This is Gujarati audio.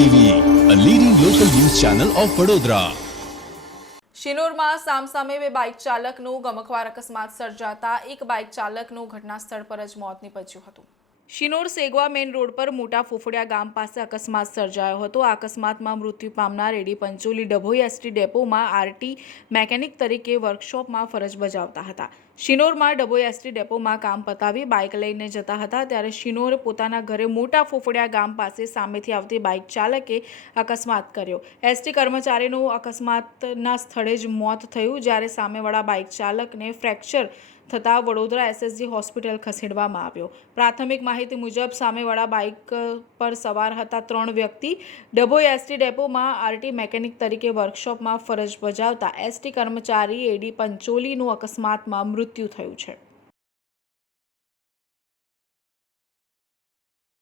TV a leading local news channel of Vadodara શિનોરમાં સામસામે બે બાઇક ચાલકનું ગમખવાર અકસ્માત સર્જાતા એક બાઇક ચાલકનું ઘટના સ્થળ પર જ મોત નિપજ્યું હતું. શિનોર સેગવા મેઇન રોડ પર મોટા ફોફડિયા ગામ પાસે અકસ્માત સર્જાયો હતો. આ અકસ્માતમાં મૃત્યુ પામનાર એડી પંચોલી ડભોઈ એસટી ડેપોમાં આરટી મેકેનિક તરીકે વર્કશોપમાં ફરજ બજાવતા હતા. શિનોરમાં ડભોઈ એસટી ડેપોમાં કામ પતાવી બાઇક લઈને જતા હતા. ત્યારે શિનોર પોતાના ઘરે મોટા ફોફડિયા ગામ પાસે સામેથી આવતી બાઇક ચાલકે અકસ્માત કર્યો. એસટી કર્મચારીનું અકસ્માતના સ્થળે જ મોત થયું, જ્યારે સામેવાળા બાઇક ચાલકને ફ્રેક્ચર થતાં વડોદરા એસએસજી હોસ્પિટલ ખસેડવામાં આવ્યો. પ્રાથમિક માહિતી મુજબ સામેવાળા બાઇક પર સવાર હતા ત્રણ વ્યક્તિ. ડભોઈ એસટી ડેપોમાં આરટી મેકેનિક તરીકે વર્કશોપમાં ફરજ બજાવતા એસટી કર્મચારી એડી પંચોલીનું અકસ્માતમાં મૃત્યુ થયું છે.